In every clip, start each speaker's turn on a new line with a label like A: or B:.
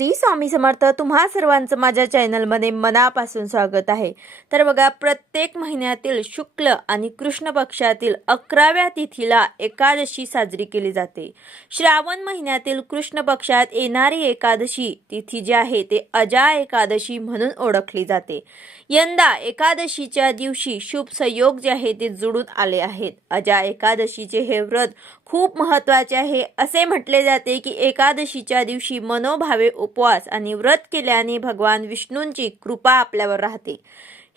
A: श्री स्वामी समर्थ तुम्हा सर्वांचं माझ्या चॅनलमध्ये मनापासून स्वागत आहे. तर बघा प्रत्येक महिन्यातील शुक्ल आणि कृष्ण पक्षातील अकराव्या तिथीला एकादशी साजरी केली जाते. श्रावण महिन्यातील कृष्ण पक्षात येणारी एकादशी तिथी जी आहे ते अजा एकादशी म्हणून ओळखली जाते. यंदा एकादशीच्या दिवशी शुभ संयोग जे आहे ते जुळून आले आहेत. अजा एकादशीचे हे व्रत खूप महत्त्वाचे आहे. असे म्हटले जाते की एकादशीच्या दिवशी मनोभावे उपवास आणि व्रत केल्याने भगवान विष्णूंची कृपा आपल्यावर राहते.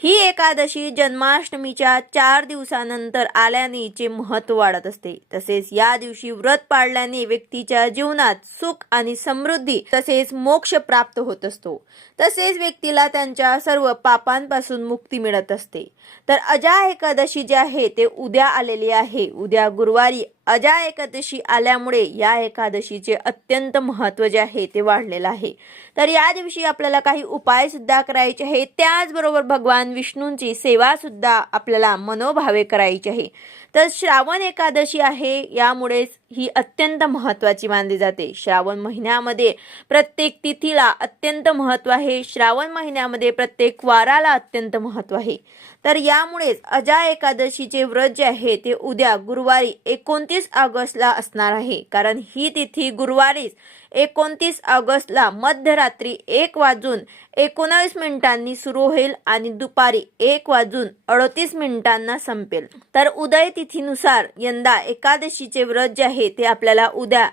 A: ही एकादशी जन्माष्टमीच्या चार दिवसानंतर आल्याने हिचे महत्त्व वाढत असते. तसेच या दिवशी व्रत पाळल्याने व्यक्तीच्या जीवनात सुख आणि समृद्धी तसेच मोक्ष प्राप्त होत असतो. तसेच व्यक्तीला त्यांच्या सर्व पापांपासून मुक्ती मिळत असते. तर अजा एकादशी जे आहे ते उद्या आलेली आहे. उद्या गुरुवारी अजा एकादशी आल्यामुळे या एकादशीचे अत्यंत महत्त्व जे आहे ते वाढलेलं आहे. तर या दिवशी आपल्याला काही उपाय सुद्धा करायचे आहे त्याचबरोबर भगवान विष्णूंची सेवा सुद्धा आपल्याला मनोभावे करायची आहे. तर श्रावण एकादशी आहे यामुळेच ही अत्यंत महत्त्वाची मानली जाते. श्रावण महिन्यामध्ये प्रत्येक तिथीला अत्यंत महत्त्व आहे. श्रावण महिन्यामध्ये प्रत्येक वाराला अत्यंत महत्त्व आहे. तर यामुळेच अजा एकादशीचे व्रत जे आहे ते उद्या गुरुवारी एकोणतीस ऑगस्टला असणार आहे. कारण ही तिथी गुरुवारीच एकोणतीस ऑगस्टला मध्यरात्री एक वाजून एकोणावीस मिनिटांनी सुरू होईल आणि दुपारी एक वाजून अडतीस मिनिटांना संपेल. तर उदय तिथीनुसार यंदा एकादशीचे व्रत जे आहे ते आपल्याला उद्या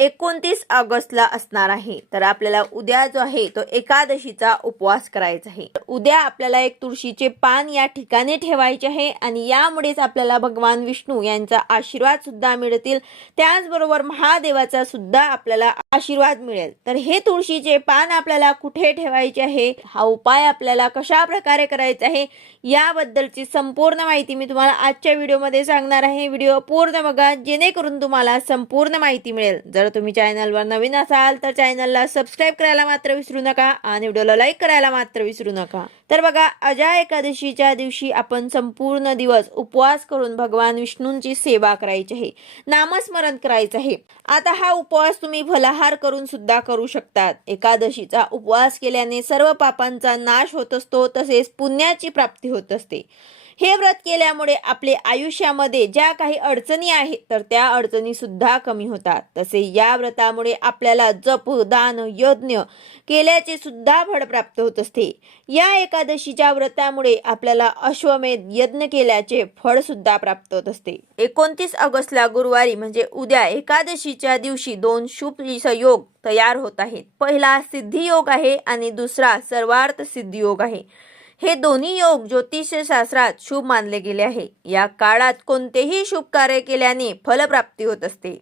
A: एकोणतीस ऑगस्टला असणार आहे. तर आपल्याला उद्या जो आहे तो एकादशीचा उपवास करायचा आहे. उद्या आपल्याला एक तुळशीचे पान या ठिकाणी ठेवायचे आहे आणि यामुळेच आपल्याला भगवान विष्णू यांचा आशीर्वाद सुद्धा मिळतील. त्याचबरोबर महादेवाचा सुद्धा आपल्याला आशीर्वाद मिळेल. तर हे तुळशीचे पान आपल्याला कुठे ठेवायचे आहे? हा उपाय आपल्याला कशा प्रकारे करायचा आहे? याबद्दलची संपूर्ण माहिती मी तुम्हाला आजच्या व्हिडिओमध्ये सांगणार आहे. व्हिडिओ पूर्ण बघा जेणेकरून तुम्हाला संपूर्ण माहिती मिळेल. जर तुम्ही चॅनलवर नवीन असाल तर चॅनलला सबस्क्राईब करायला मात्र विसरू नका आणि व्हिडिओला लाईक करायला मात्र विसरू नका. तर बघा अजा एकादशीच्या दिवशी आपण संपूर्ण दिवस उपवास करून भगवान विष्णूंची सेवा करायची आहे. नामस्मरण करायचं आहे. आता हा उपवास तुम्ही फलाहार करून सुद्धा करू शकतात. एकादशीचा उपवास केल्याने सर्व पापांचा नाश होत असतो तसेच पुण्याची प्राप्ती होत असते. हे व्रत केल्यामुळे आपले आयुष्यामध्ये ज्या काही अडचणी आहेत तर त्या अडचणी सुद्धा कमी होतात. तसे या व्रतामुळे आपल्याला जप दान यज्ञ केल्याचे सुद्धा फळ प्राप्त होत असते. या एकादशीच्या व्रतामुळे आपल्याला अश्वमेध यज्ञ केल्याचे फळ सुद्धा प्राप्त होत असते. एकोणतीस ऑगस्टला गुरुवारी म्हणजे उद्या एकादशीच्या दिवशी दोन शुभ योग तयार होत आहेत. पहिला सिद्धी योग आहे आणि दुसरा सर्वार्थ सिद्धी योग आहे. हे दोन्ही योग ज्योतिषशास्त्रात शुभ मानले गेले आहे. या काळात कोणतेही शुभ कार्य केल्याने फलप्राप्ती होत असते.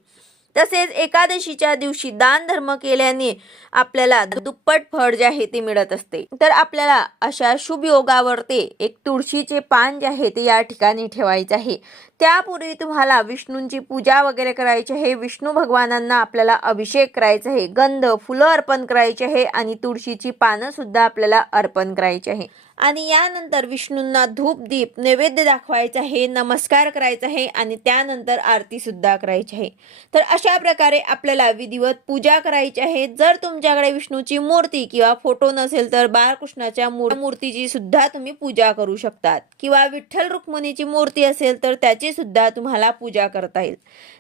A: तसेच एकादशीच्या दिवशी दान धर्म केल्याने आपल्याला दुप्पट फळ जे आहे ते मिळत असते. तर आपल्याला अशा शुभ योगावर ते एक तुळशीचे पान जे आहे ते या ठिकाणी ठेवायचे आहे. त्यापूर्वी तुम्हाला विष्णूंची पूजा वगैरे करायची आहे विष्णू भगवानांना आपल्याला अभिषेक करायचा आहे गंध फुलं अर्पण करायचे आहे आणि तुळशीची पानं सुद्धा आपल्याला अर्पण करायची आहे. आणि यानंतर विष्णूंना धूप दीप नैवेद्य दाखवायचा आहे नमस्कार करायचा आहे आणि त्यानंतर आरती सुद्धा करायची आहे. तर अशा प्रकारे आपल्याला विधिवत पूजा करायची आहे. जर तुमच्याकडे विष्णूची मूर्ती किंवा फोटो नसेल तर बाळकृष्णाच्या मूर्तीची सुद्धा तुम्ही पूजा करू शकतात. किंवा विठ्ठल रुक्मिणीची मूर्ती असेल तर त्याची सुद्धा तुम्हाला पूजा करता येईल.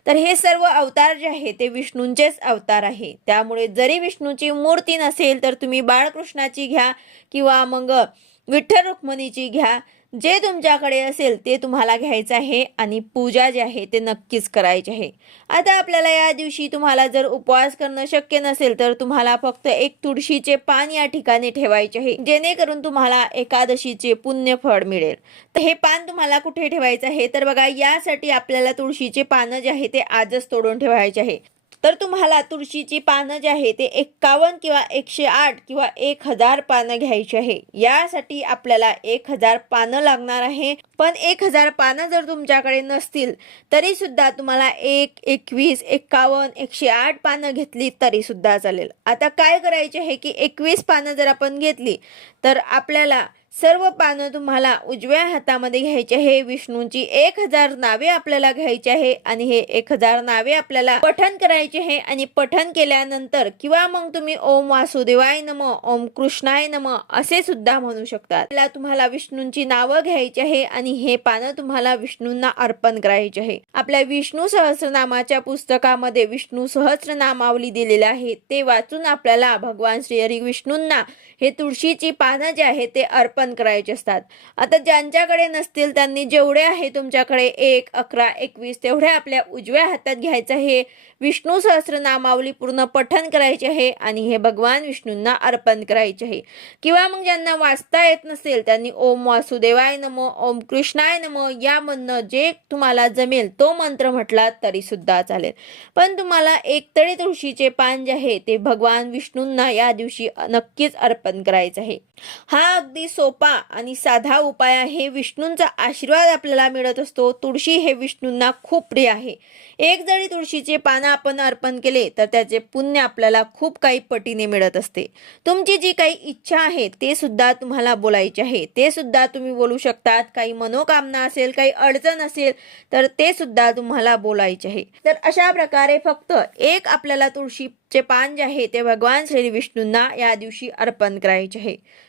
A: तर हे सर्व अवतार जे आहे ते विष्णूंचेच अवतार आहे. त्यामुळे जरी विष्णूची मूर्ती नसेल तर तुम्ही बाळकृष्णाची घ्या किंवा मग विठ्ठल रुक्मिणीची घ्या. जे तुमच्याकडे असेल ते तुम्हाला घ्यायचं आहे आणि पूजा जी आहे ते नक्कीच करायची आहे. आता आपल्याला या दिवशी तुम्हाला जर उपवास करणं शक्य नसेल तर तुम्हाला फक्त एक तुळशीचे पान या ठिकाणी ठेवायचे आहे. जेणेकरून तुम्हाला एकादशीचे पुण्य फळ मिळेल. तर हे पान तुम्हाला कुठे ठेवायचं आहे? तर बघा यासाठी आपल्याला तुळशीचे पानं जे आहे ते आजच तोडून ठेवायचे आहे. तर तुम्हाला तुळशीची पानं जे आहे ते एक्कावन्न किंवा एकशे आठ किंवा एक हजार पानं घ्यायची आहे. यासाठी आपल्याला एक हजार पानं लागणार आहे. पण एक हजार पानं जर तुमच्याकडे नसतील तरी सुद्धा तुम्हाला एक एकवीस एक्कावन्न एकशे आठ पानं घेतली तरी सुद्धा चालेल. आता काय करायचे आहे की एकवीस पानं जर आपण घेतली तर आपल्याला सर्व पानं तुम्हाला उजव्या हातामध्ये घ्यायची आहे. विष्णूंची एक हजार नावे आपल्याला घ्यायची आहे आणि हे एक हजार नावे आपल्याला पठन करायचे आहे. आणि पठन केल्यानंतर किंवा मग तुम्ही ओम वासुदेवाय नम ओम कृष्णाय नम असे सुद्धा म्हणू शकता त्याला तुम्हाला विष्णूंची नावं घ्यायची आहे आणि हे पानं तुम्हाला विष्णूंना अर्पण करायचे आहे. आपल्या विष्णू सहस्रनामाच्या पुस्तकामध्ये विष्णू सहस्रनामावली दिलेले आहे ते वाचून आपल्याला भगवान श्री हरी विष्णूंना हे तुळशीची पानं जे आहे ते अर्पण करायचे असतात. आता ज्यांच्याकडे नसतील त्यांनी जेवढे आहे तुमच्याकडे एक अकरा एकवीस तेवढे आपल्या उजव्या हातात घ्यायचं आहे. विष्णू सहस्रनामावली पूर्ण पठन करायचे आहे आणि हे भगवान विष्णूंना अर्पण करायचे आहे. किंवा मग ज्यांना वाचता येत नसेल त्यांनी ओम वासुदेवाय नम ओम कृष्णाय नम म्हणणं जे तुम्हाला जमेल तो मंत्र म्हटला तरी सुद्धा चालेल. पण तुम्हाला एकतरी तुळशीचे पान जे आहे ते भगवान विष्णूंना या दिवशी नक्कीच अर्पण करायचं आहे. हा अगदी सोपा आणि साधा उपाय आहे. विष्णूंचा आशीर्वाद आपल्याला मिळत असतो. तुळशी हे विष्णूंना खूप प्रिय आहे. एक जरी तुळशीचे पानं आपण अर्पण केले तर त्याचे पुण्य आपल्याला खूप काही पटीने मिळत असते. तुमची जी काही इच्छा आहे ते सुद्धा तुम्हाला बोलायचे आहे. ते सुद्धा तुम्ही बोलू शकतात. काही मनोकामना असेल काही अडचण असेल तर ते सुद्धा तुम्हाला बोलायचे आहे. तर अशा प्रकारे फक्त एक आपल्याला तुळशीचे पान जे आहे ते भगवान श्री विष्णूंना या दिवशी अर्पण करायचे आहे.